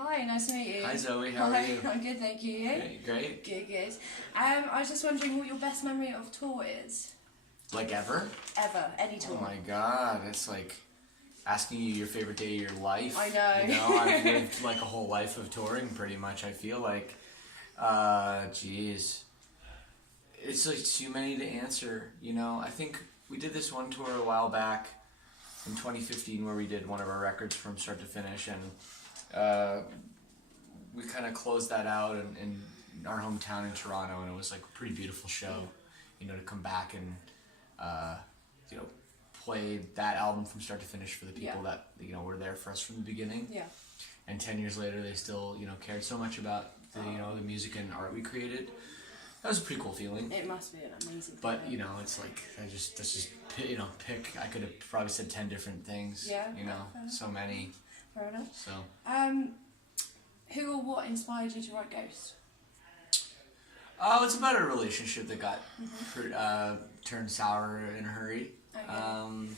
Hi, nice to meet you. Hi Zoe, how are you? I'm good, thank you. You? Great. Good. I was just wondering what your best memory of tour is. Like ever? Ever, any tour. Oh my god, it's like asking you your favorite day of your life. I know. You know, I've lived like a whole life of touring pretty much, I feel like. Jeez. It's like too many to answer, you know. I think we did this one tour a while back in 2015 where we did one of our records from start to finish, and we kind of closed that out in our hometown in Toronto, and it was like a pretty beautiful show, you know, to come back and you know, play that album from start to finish for the people that, you know, were there for us from the beginning. Yeah. And 10 years later, they still, you know, cared so much about the, you know, the music and art we created. That was a pretty cool feeling. It must be an amazing But, feeling. you know, it's like, let's just, you know, pick. I could have probably said 10 different things. Yeah. You know, so many. Fair enough. So. Who or what inspired you to write Ghost? Oh, it's about a relationship that got turned sour in a hurry. Okay.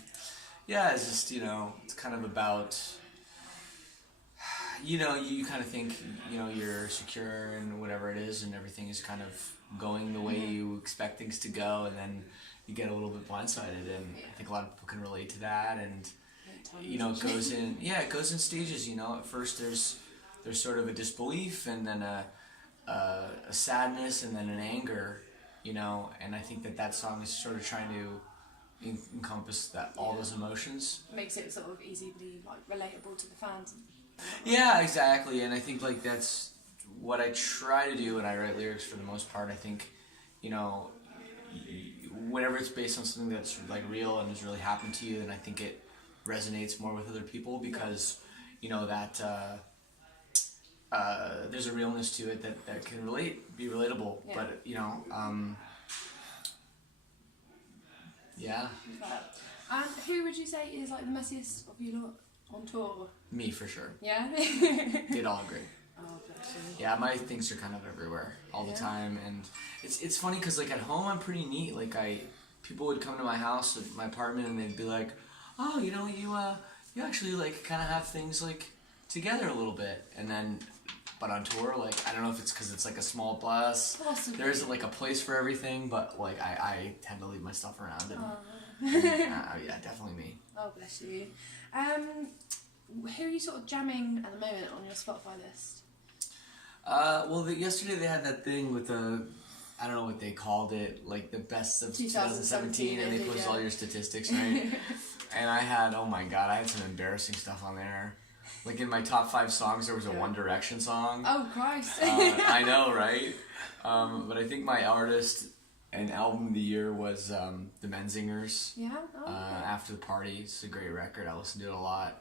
Yeah, it's just, you know, it's kind of about, you know, you kind of think, you know, you're secure and whatever it is, and everything is kind of going the way you expect things to go, and then you get a little bit blindsided, and I think a lot of people can relate to that, and, you know, it goes in stages, you know. At first there's sort of a disbelief, and then a sadness, and then an anger, you know, and I think that song is sort of trying to encompass that all those emotions. Makes it sort of easily like relatable to the fans. Yeah, exactly, and I think like that's what I try to do when I write lyrics for the most part. I think, you know, whenever it's based on something that's like real and has really happened to you, then I think it resonates more with other people because, you know, that there's a realness to it that can be relatable. Yeah. But, you know, yeah. And who would you say is like the messiest of you lot on tour? Me, for sure. Yeah? They'd all agree. Oh, bless you. Yeah, my things are kind of everywhere all the time, and it's funny because like at home I'm pretty neat. Like people would come to my house, my apartment, and they'd be like, "Oh, you know, you actually like kind of have things like together a little bit," and then. But on tour, like, I don't know if it's because it's like a small bus. Possibly. There's like a place for everything, but like I tend to leave my stuff around. And yeah, definitely me. Oh, bless you. Who are you sort of jamming at the moment on your Spotify list? Well, yesterday they had that thing with I don't know what they called it, like the best of 2017, and they posted all your statistics, right? And I had, oh my god, I had some embarrassing stuff on there. Like in my top 5 songs, there was a One Direction song. Oh, Christ. I know, right? But I think my artist and album of the year was The Menzingers. Yeah? Oh, okay. After the Party. It's a great record. I listened to it a lot.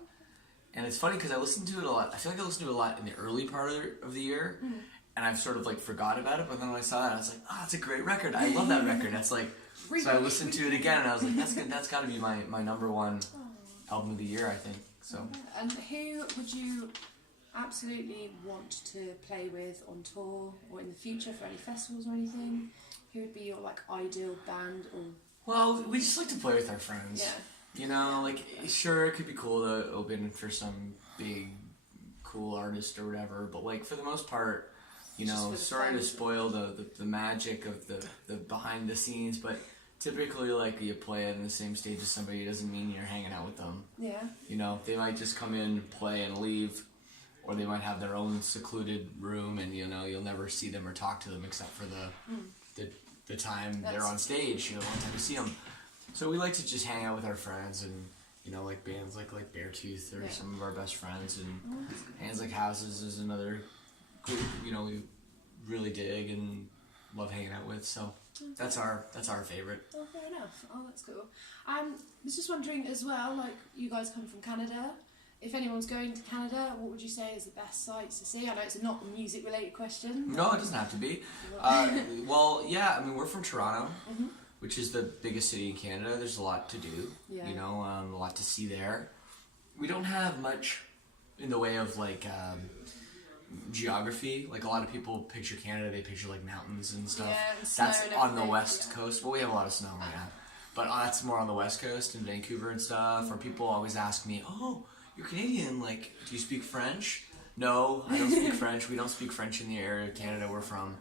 And it's funny because I listened to it a lot. I feel like I listened to it a lot in the early part of the year. Mm. And I've sort of like forgot about it. But then when I saw that, I was like, oh, it's a great record. I love that record. That's like... So I listened to it again, and I was like, that's got to be my number one album of the year, I think. So. And who would you absolutely want to play with on tour or in the future for any festivals or anything? Who would be your like ideal band or? Well, we just like to play with our friends. Yeah. You know, like sure it could be cool to open for some big, cool artist or whatever, but like for the most part, you know, sorry to spoil the magic of the behind the scenes, but. Typically, like, you play it in the same stage as somebody doesn't mean you're hanging out with them. Yeah. You know, they might just come in, play, and leave, or they might have their own secluded room, and, you know, you'll never see them or talk to them except for the time they're on stage, you know, one time you see them. So we like to just hang out with our friends, and, you know, like bands like Beartooth or some of our best friends, and Hands Like Houses is another group, you know, we really dig and love hanging out with, so... That's our favorite. Oh, fair enough. Oh, that's cool. I was just wondering as well, like, you guys come from Canada. If anyone's going to Canada, what would you say is the best sights to see? I know it's not a music-related question. No, it doesn't have to be. Well, yeah, I mean, we're from Toronto, which is the biggest city in Canada. There's a lot to do, you know, a lot to see there. We don't have much in the way of, like... geography. Like a lot of people picture Canada, they picture like mountains and stuff. Yeah, and that's on the west coast. Well, we have a lot of snow right now, but that's more on the west coast in Vancouver and stuff. Or people always ask me, "Oh, you're Canadian. Like, do you speak French?" No, I don't speak French. We don't speak French in the area of Canada we're from.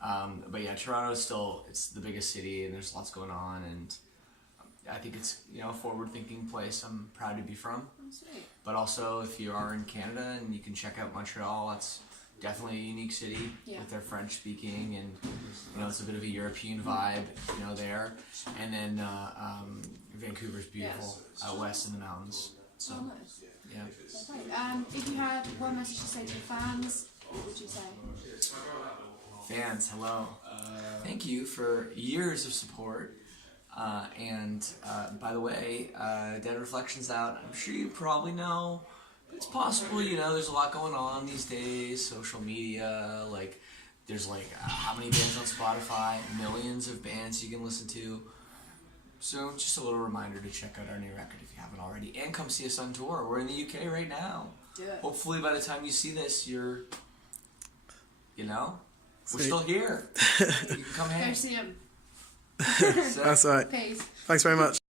But yeah, Toronto is still, it's the biggest city and there's lots going on, and I think it's, a forward-thinking place I'm proud to be from. Sweet. But also, if you are in Canada and you can check out Montreal, that's definitely a unique city with their French speaking, and it's a bit of a European vibe, there. And then Vancouver's beautiful out west in the mountains. So, nice. Yeah. Okay. If you had one message to say to your fans, what would you say? Fans, hello. Thank you for years of support. And by the way, Dead Reflections out. I'm sure you probably know. It's possible, there's a lot going on these days. Social media, there's how many bands on Spotify, millions of bands you can listen to. So just a little reminder to check out our new record if you haven't already, and come see us on tour. We're in the UK right now. Do it. Hopefully by the time you see this, we're still here. You can come hang. Go see them. That's all right. Peace. Thanks very much.